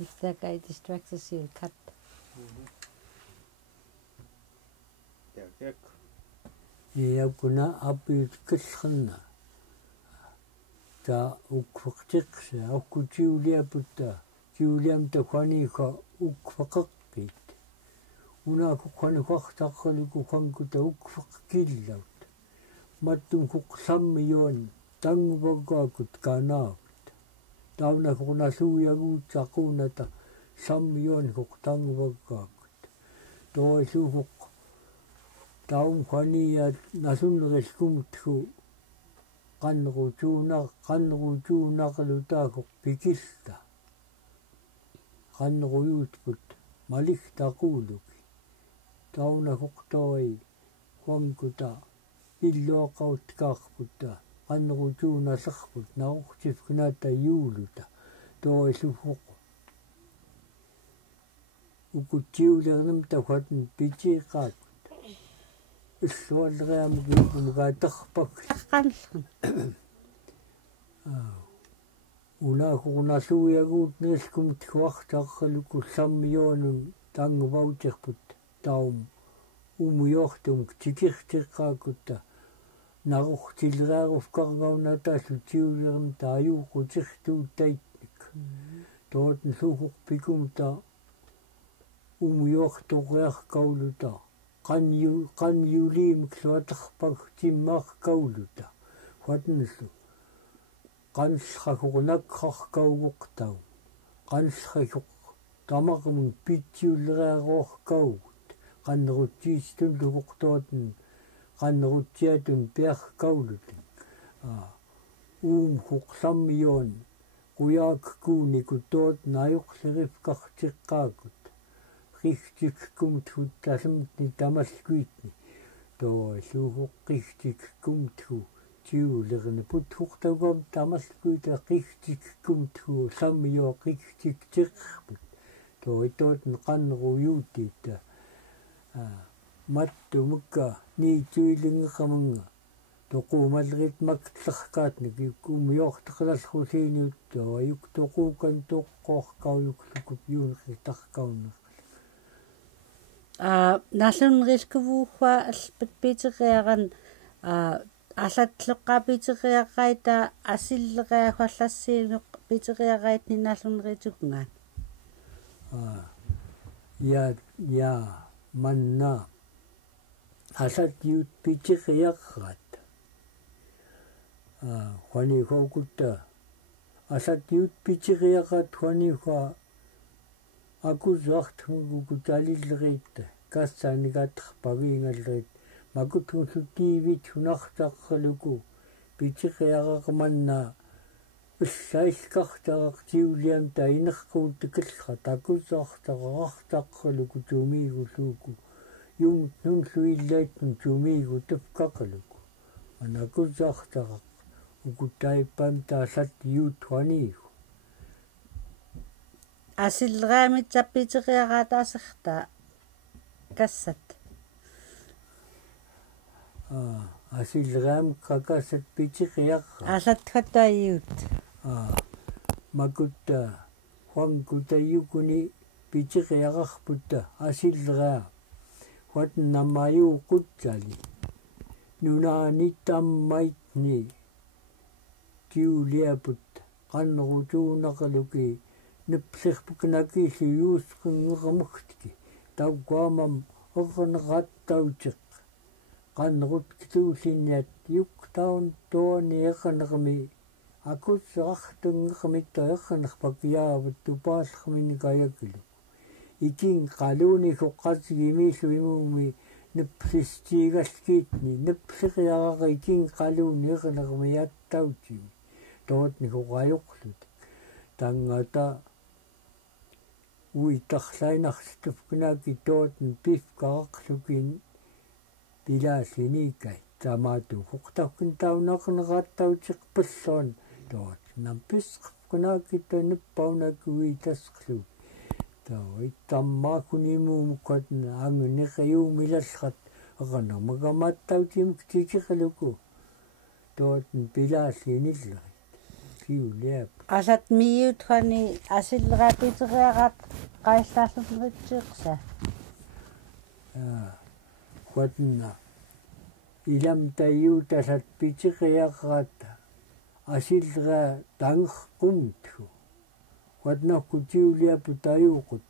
If that guy distracts us, you'll cut. Ja, kuna api kiskhna. Ta ukfaqtiqsa ukutiuliaputta. Tiuliam ta khani ukfaqaqit. Una khani khaqtaqaliku khankuta ukfaqkillaut. Mattum kuqsammion tangvagakut kana. Tauna kuna suuyagut saqunata sammion kuqtangvagakut. Toi suuq taum khania nasunriskumthu qanrutuunaqalutaaqoq pikilla qanruyutput maliqtaquuluki tauna huqtoi huankuta illuaqautkaarputta qanrutuunallerput naruqtifkunata yuuluta toisuhuq ukutiulernam taqatn pichiqaat Issualreamugaatarpak Unaqunasuuyaguut niskumut huartaqaluku sammioonun tangvauterput taum umuyortum tikirtiqqaakutta naruqtilrearufkargaunataallu tiulerm taayuuqutirtuutaitnik tootn suuqpikumta umuyortoqearkauluta qan yuliimikluatarpak timmaarkauluta huatnullu qansrahuqnaqqarkauguqtau qansrahuq tamarmun pittiullerearuarkaugut qanneruttiistulluguqtuatun qanneruttiatun piarkaulutin huqsammion quyaakkuunikut najuqlerifkartiqqaakut qihtikkumthu tasamtni tamalkuitni suuhuqqihtikkumthu tiulerniput huqtagum tamalkuita qihtikkumthu sammio qihtiktiqput toitootn qanruyuutiita mattumukka niituilingeqamanga toquumallerit maktlerkaatnik ummiorteqalallusiiniutta ayuktoquukan toqqoorkauyuklukut yuuneritarkaunner Nallunriskuvuuqa alpatpiiteriaran аллатлеққапитериаққайта асиллеқиахваллассиинеқ питериаққайтни наллунеритукнгаан я манна асатиут питериаққат ханихокутта асатиут питериаққат ханиха акузартмугукуталиллеритта кассааникааттерпавиингаллерит макутгуллутиивит хунартаққалуку питериақақманна уллаиллартарартиулиам таинерқуут такаллра такусаартақарартаққалуку тумиигуллууку юм нунлуиллааттун тумиигу тапкақалуку анакусаартақақ укутаиппам таасат юутваниигу асиллераамит саппитериараатаасерта кассат асиллераам какасат питериаққа аллатхаттаиут макутта хуангутаюкуни питериақарпутта асиллераа хуатнаммаюуқутсали нунаани таммайтни киулиапут qannerutуунақалуки нипплерпукнакиилли юусқингерамугтики таугуамам орнеқаттаутеқ qannerut kituullinniat yuktаун туани эқанерми акуссеартунгермитта эқанерпакиаават тупааллермини каякилу икин қалууни хоққасигимииллу имууми нипплистигалкиитни нипплериараqa икин қалууни эқанерми яттаутими тоотни хоқаюқлут тангата уитарлайнарлутуфкунаки тоотн пифкаақлукин пилааллиникай таамаату хуқтаркин таунеқнерааттаутеқпаллуан тоот намписққунаки таниппаунакуи тасқлу таа иттаммаакунимуумуккатна ангунеқиумилаллрат эқанермагамааттаутимук тикиқалуку тоот пилааллиниллерит киулиап Qasat miiutfani asilleraapitiqeaqat qaillaalluneritiiqsa. Quatna ilam tayuutasat pitiqiaqat asillera tangerqumtlu quatnarkutiuliapu tayuuqut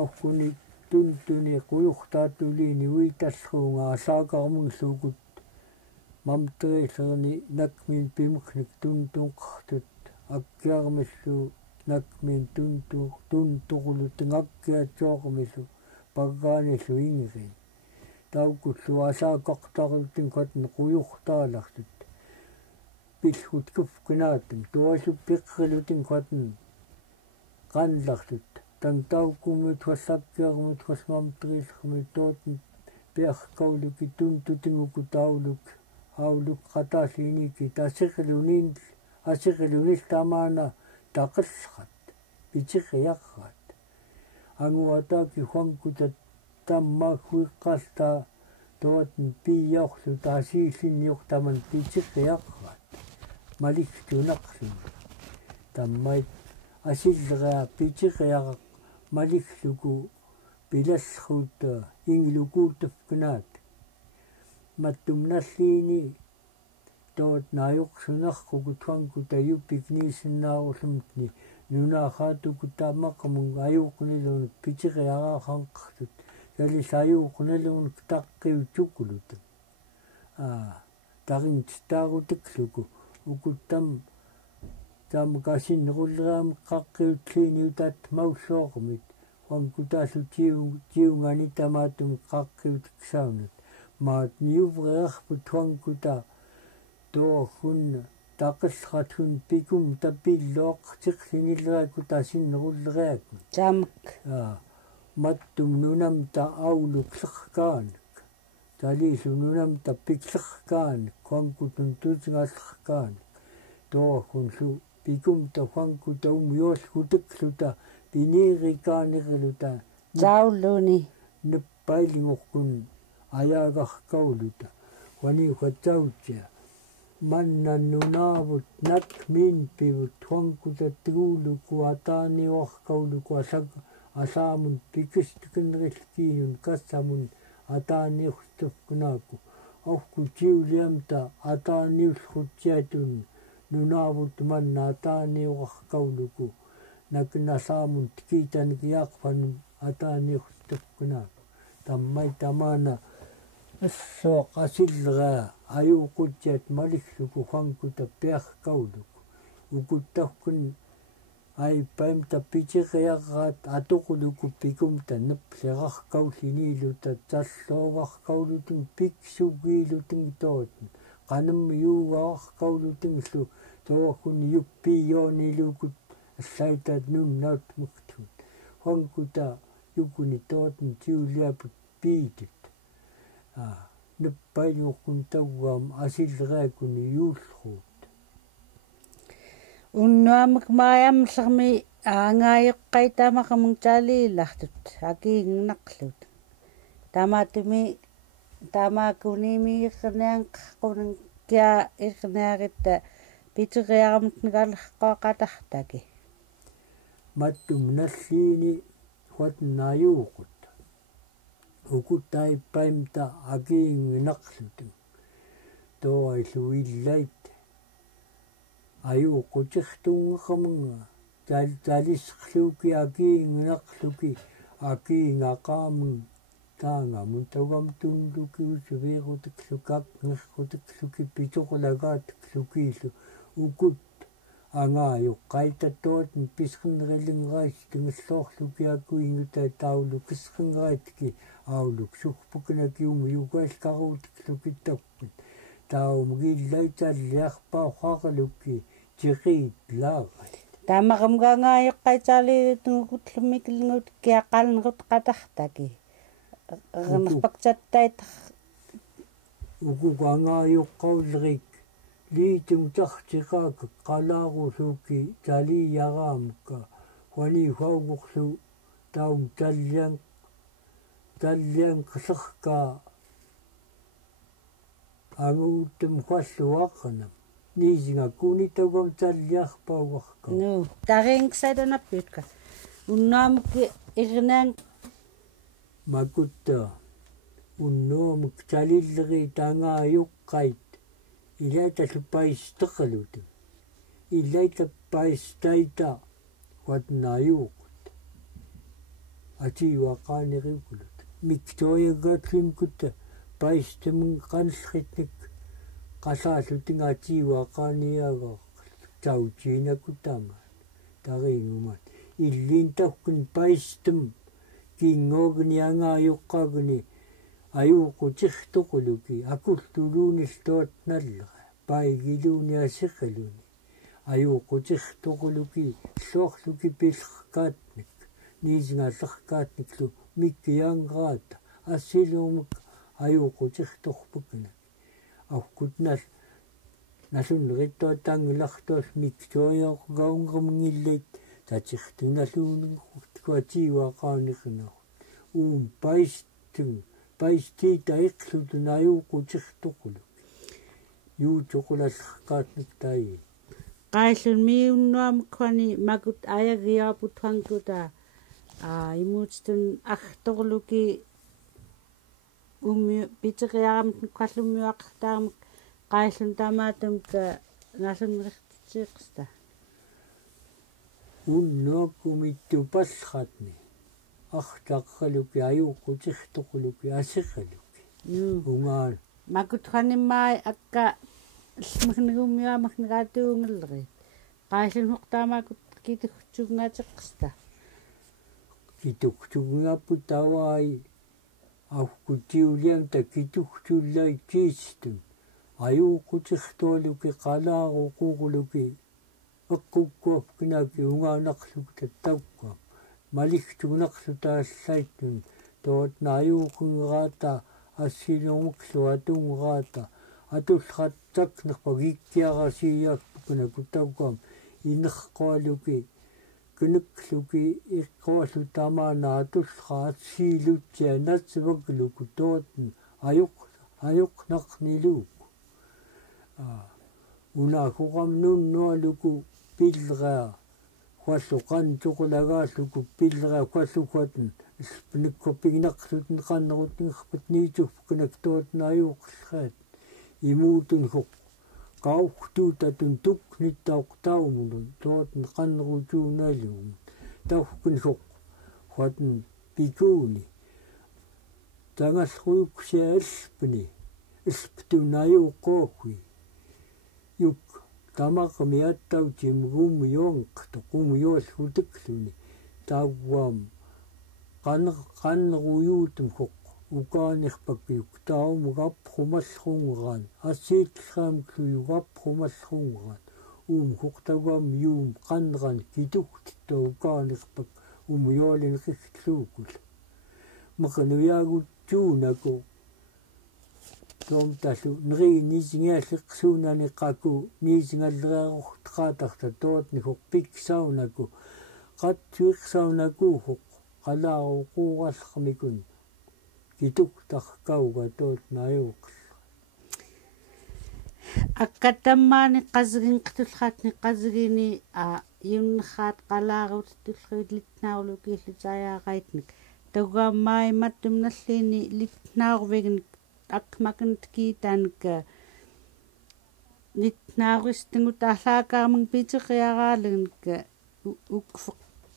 awkuni tuntuni quyurtaatuliini uitallruunga asaaqarmunglukut mamteriillerni nakmin pimuknik tuntunqartut akkiarmillu nakmin tuntuqlut ngakkiatsoormilu paggaanillu ingri taukullu asaaqartarlutin qatna quyurtaalartut pillgut kufkinaatum tuasu piqqilutin qatna qanlartut tantaukummut wassakkiarmut wasmamteriillermi tootn piarkauluki tuntutinguku auluk qataalliniiki tasirlunil tamaana taqillrat pitiqiarrat anguataaki huankuta tammaaghuiqqalta tootn piiaorlu taasiillinniortaman pitiqiarrat maligtunaqlun tammait asillera pitiqiaraq maligluku pilallruut inglukuutafkinaat mattumnalliini toot naajorsunarqukut huankuta yupikniisinnaarullumtni nunaaqaatuku taamaqamun ajuuqnilun pitiqiaraaqanqartut salis ajuuqnilun taqqiutukulut tarintittaarutikluku ukuttam kasinnerulleraami qaqqиутлиини utaat maulluoqmit huankutaallu tiungani tamaatum qaqqиутиксаунут maat niuvreerput huankuta toorhunna taqillrathun pikum tapilloaqtiqlinillerakut asinnerulleriakut Tamak. mattum nunamta auluklerkaanak taliillu nunamta piklerkaanak huankutun tutingallerkaanak toorhunlu pikumta huankuta umuyoolkutikluta piniirikaaneriluta Tauluni. neppailingorkun ajaagarkauluta huaniuqatsautsia mannannunaavut nakminpivut huankuta tiguuluku ataaniuarkauluku asaamun pikistiqinnerilkiinun kassamun ataaniurtufkunaaku orku tiuliamta ataaniullrutsiatun nunaavut manna ataaniuarkauluku naknasaamun tikiitanikyaaqpanun ataaniurtufkunaaku tammai tamaana assooq asilleraa ajuuqutiat maligluku huankuta piarkauluku ukuttarkun aipaimta pitiqiarraat atoquluku pikumta neplerarkaulliniiluta talloovarkaulutin piksugiilutin tootn qanammi juugaarkaulutinllu toorhuni yuppiyoonilukut allaitat nunnautmuktut huankuta yukuni tootn tiuliaput piitut neppailorkun tauaam asilleraakuni yuullruut Unnuamak maayamlermi aangaajoqqaitaamaqamung taaliillartut akiingnaqlut tamaatumi taamaakuniimi irneanqarqunun kia irnearitta pitiqiaramut nagalerqoqatartaki mattum nalliini huatnaajuuqut ukutaipaimta akiingnaqlutun toaillu illait ajuuqutirtungeqamunga talisqluki akiingnaqluki akiingaqaamun taangamun taugamtunluki usuveerutikluki pitoqulagaatiqlukiillu ukut angaajoqqaitatootn pisqinnerillingerais tingelloorluki akuinguta taulukisqingeratki auluk surpukinaki yugailkaruutikluki tapput taumgillaitaalliarpaaqaqalukki tiqiit laagat taamaqamgaangaajoqqaitaaliilutungukutlummikilngut kiaqalnerut qatartaki ernerpaktattait ukugangaajoqqaullerik liitung tartiqaaka qalaarusuuki taliyaraamukka huani huaugorlu taum tallianqillerka anguuttum hualluaqanam niisinga kunitagom talliarpauarka no taringsadonappiutka unnaamukki irnaan makutta unnoomuk talilleri tangaayuqqait ilaita paisteqalut ilaita paistaita watnaayuuqut atiwaqaaneriukulut miktoyaggaatlimkutta paistemun qanllritnik qalaallutingaatiwaqaaniaga tauchiinakutama tariingumat illiintawkun paistem kiingoogniangaayuqqaaguni аюуқутиртоқулуки акуллулууниллуатналлера паигилууни асеқалуни аюуқутиртоқулуки ллуарлуки пиллеркаатник ниисингааллеркаатниклу миккиаанграата ассилуумак аюуқутирторпакна авкутнал налуннериттуа таангулартуал миктуариоқгаунгермингиллайт татиртуналуунерхут куатиуақаанернаа уум паистин паистита иқлутунаюуқутиртоқулук юутоқулаллеркаатник таи qaillun miunnuamukkuani makut ayagiarputhankuta imutstun artorluki piteriaramut qallummiuaqtarmuk qaillun tamaatamka nasunnertiqsta уннуаккумиттупаллратни артаққалуки аюуқутиртоқулуки асеқалуки унгаа makuthanimmaai akka смагнагуммиуамагнагаатуунгерлери qaillun huqtaamaakut kitugtsugngaatiqqsta китуктугнгаппу таваи авкутиулиам такитугтуллай киистун аюуқутиртуалуки қалааруқугулуки эққуккуапкинаки унгаанарлук таттаукка малигтугнарлу тааллайттун тоот нааюуқунгераата ассилуумуклу атунгераата атуллраттакнерпа гиккиарасииакпукна кутауккам инеққуалуки кунуклуки иққуаллу тамаана атуллра ассиилутсиа натсиваклуку тоотн аюқнарнилууку унаахуқам нуннуалуку пиллериа хуаллуқан туқулагааллуку пиллериа хуаллукуатн пниккоппигинарлутен қаннерутингерпат ниитуффукунак тоотн аюуқллраат имуутун хоқ qauqtuutatun tuknittauqtaumulun tootn qannerutsuunaaluum taukkun hoq huatn pikuuni tangallruuksia ilptunajuuqqookui juk tamaqmi attautim guumuyonqto qumuyuallutikluni taawwaam qanneruyuutum hoq ukaanirpakkiuk taumugapprumallrungeraan assiitllraamkluyugapprumallrungeraan huqtaguam yuum qanneran kitugtittu ukaanirpak umuyualineqigtluukul maqanuyaaguttuunaku tomtallu neriinisingialliqsuunaniqaku niisingalleriarortaqaatarta tootni hoq piksaunaku qattuiqsaunaku hoq qalaaruquurallermikun kitugtarkauga tootnaayuuqll аккаттаммаани qasiginqitullraatni qasigini иуннерраат qalaaruuttulluit литнаарулуки иллутаяагаитник тагуаммаи маттумналлиини литнаарувигин акмакнтки таанка литнааристингу таалаакаамин питериараалагнка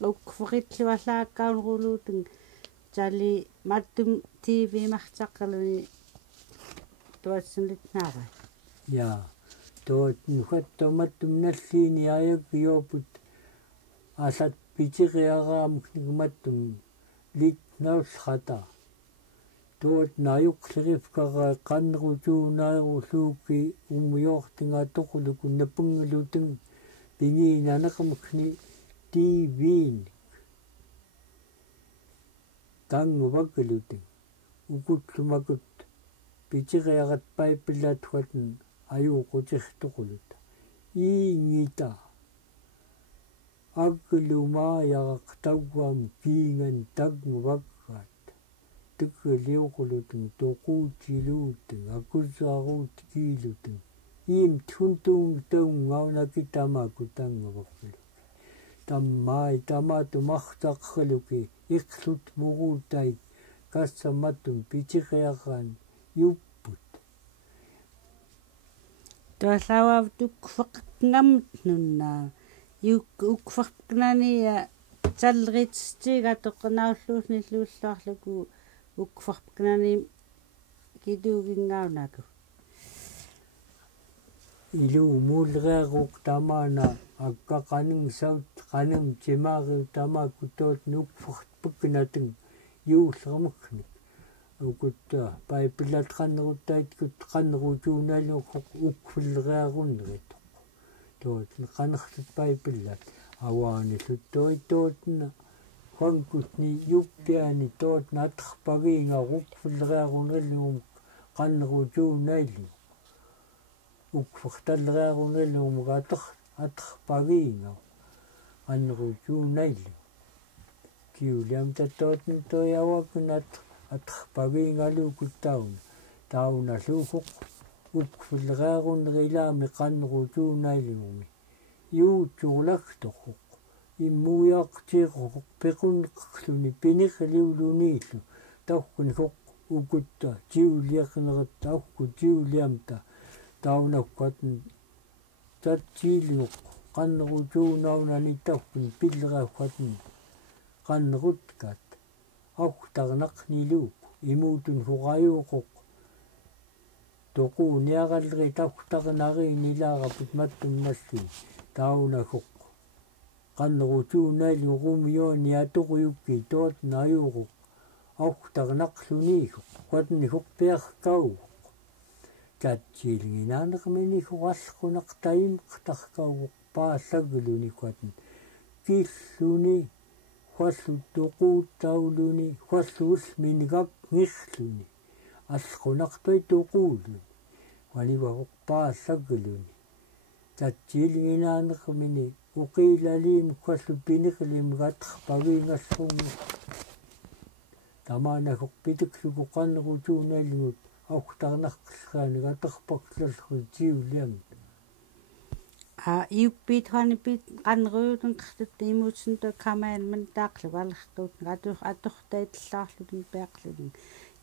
укфериллуаллааккаунерулуутин тали маттум тв мартаққалуни туатсин литнаарай ja toot nuqattamatum nalliini ayakkiuuput asat pitiriaraamuknigmattum litnaulrata toot naayuqlerifkara qannerutuunaaruulluuki umuyortingaatoquluku napungalutun pingiinaneqamukni tvin tanguvakkalutun ukutlumakut pitiriarat paipillathuatun аюуқутиртоқулут иингита агглумааяқтаугуам киинган тагмуваккаат туккалиуқулутун тоқуутилуутун акусааруут киилутун Iim tuntung taungaunaki tamaku tangavakulu. Tammai tamatu mahtakhaluki iksut mugutai kassamatun pichiqiaqan yupput. Tuallawa tukfaqngamut nunna ukfaqnani talritstiga toqnaulluusni luulluarluku ukfarpknani kituuginngaunaku Ilu mulreeruq tamana akkaqanung saut qanung timaariu tamaku toot nukfarpuknatun yuullermuknik ukutta paipilat qanneruttaitkut qannerutuunaluq ukfullereerunnerit toot qanertut paipilat awaanillut toittootna qankutni yuppiani toot natrpagiinga ukfullereerunellum qannerutuunailu ukfartallereerunellum atrpagiinga qannerutuunailu kiuliam tattootni toyawakun atrpagiingaluukut taunalluuquq ukfullereerunerilaami qannerutuunailumi yuutsuulagtoq immuiaqtiiqoq pequnneqluni piniqliuluniillu tauqqunikoq ukutta tiuliaqneret auqqu tiuliamta taunakqatn tatsiiliuq qannerutuunaunani tauqqun pilleqaqqatn qannerutkat auqtarnaqniluuq imuutun huqajuuqoq toquuniaqallri tauqtarnariinilaaraput mattumnallu taunakoq qannerutuunailu rumioni atoquyukki toot najuuquq auqtarnaqluniiquq qatnikoq pearkauq tatsiilinginanermini huqallqunaqtaimqtarkauq paallagluni qatn killuni huallu toquuttauluni hualluulminigak ngirluni allqunaqtoi toquulluni wanivahuq paallagluni tatsiilinginanermini uqiilaliim huallu piniqlim gatrpagiingallumu tamanahuq pitikluku qannerutuunailngut auqtarnaqlraani gaterpaqlallru tiuliam iuppiithuanipit qanneruyutun qertut imuutsunta kamaan mantaaqlu valertuut atortaitllaarlutun peaqlutun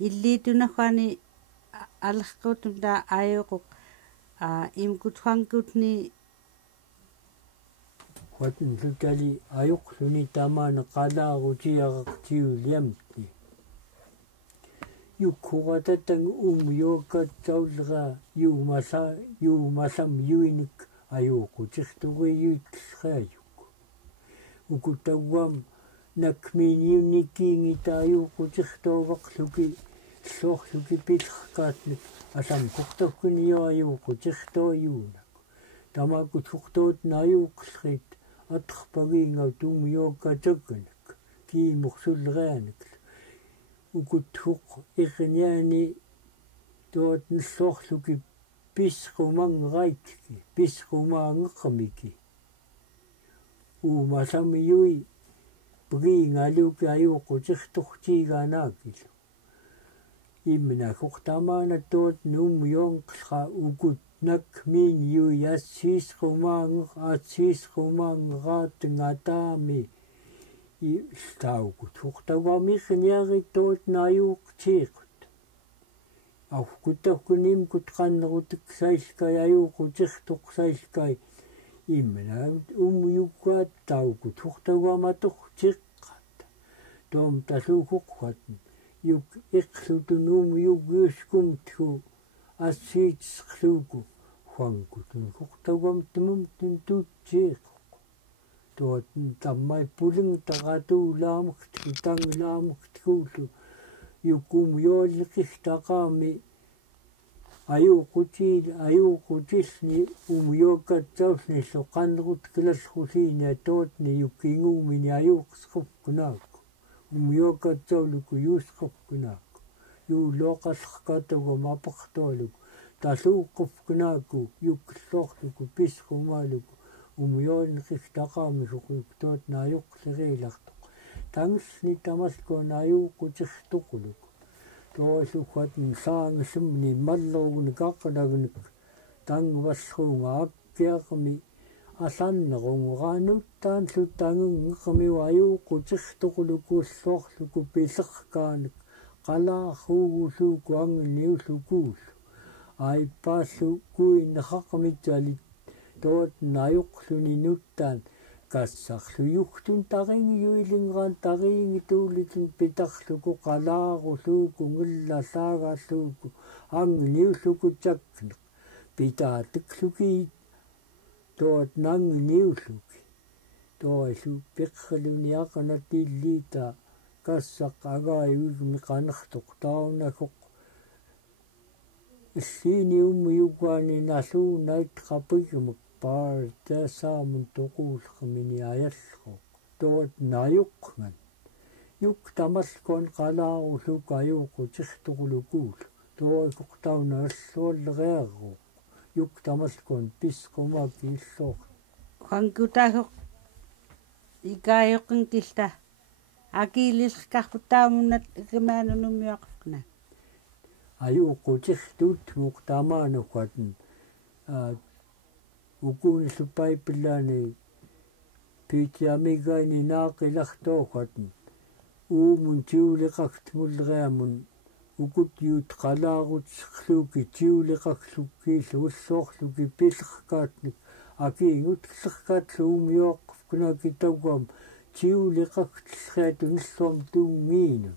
illiitunagani alerquutun ta ayoquq imkuthuankutni watnlutali ajuqluni tamana qalaaruutiaraqtiuliamti yukhuqatatang umyoqatsaullera yuumallam yuinik ajuuqutirtuguiyuitlleayuk ukutauam nakminiunnikiingita ajuuqutirtoovaqluki llorluki pillerkaatnik allamqortorkuniyo ajuuqutirtoyuunak tamakut hurtootna ajuuqllrit aterpagiingaut umyoqatsakanak kiimursullereanak ukuthuq irniani toot nllorluki pisqumanngeraitki pisqumaangeqmiki uumallamiyui pigiingaluki ajuuqutirtortiigaanaakilu imnaquq tamana toot numyonqllra ukut nakmiinjui assiisqumaangeraatngataami taukut hurtauamirniari toot naajuuqtiiqut auqkutarkunimkut qannerutiksaillkai ajuuqutirtoqsaillkai imna umyukkaat taukut hurtauamatortiqqat toom talluuquqqatn yuk iqlutun umyuggiuskumtku assiitsqluuku huankutun hurtauamtumumtun tuutsiiq toot tammai pulingtaqatuulaamertku tanglaamertkuullu yukum yoolliqirtaqaami ajuuqutillni umyoqatsaullnillu qannerutkilalluliini tootni yukkinguumini ajuuqsqupkunaakku umyoqatsauluku yuusqupkunaakku yuuloqallerkatugum apertooluku talluuqqupkunaakku yukkillorluku pisqumaaluku umyoolneqirtaqaami huqyuktootna ajuqleriilartoq tangillni tamalkuuna ajuuqutirtoquluk toolluqatn saangillumni mallerugnik aqnagnik tangvallruunga akkiaqmi алланнерунгаануттаан луттангингеқамиуаюуқутирторлукууллуорлуку пилеқкааник қалаарруugулууку ангниуллукууллу аиппааллу куиннеқақамитсали тоот наюқлуни нуттаан кассарлу юхтун тарингиуилинграан тарингитуулитин питарлуку қалаарулууку ngиллалаагааллууку ангниуллуку таккне питаатеклуки тоот нангниуллуки тоалу пеққалуниақана тиллита кассақ агааюгми қанертоқ таунакоқ иллини уммиугаани налуунайт қапигмак паар тасаамун тоқуулқамини аяллоқ тоот наюқган юк тамалкон қалаарулук аюуқутирторлукуул тоокоқ таунааллуаллериарру юк тамалкон писқумаки иллоо хангутаахоқ икаайоқин килта акиилилқарпутаамуннат икимаанунуммиаққна аюуқутиртуут муқтамаануккатн укууниллуппаиппилаани питиамигайни наақилартоокатн уумун тиулеқактмуллериамун укутиут қалаарутсерлууки тиулеқаклуккииллу уллоорлуки пилеркаатник акиингутлеркаатлу уумиоққф кунакитаугам тиулеқактлериату ниллуам тунгиину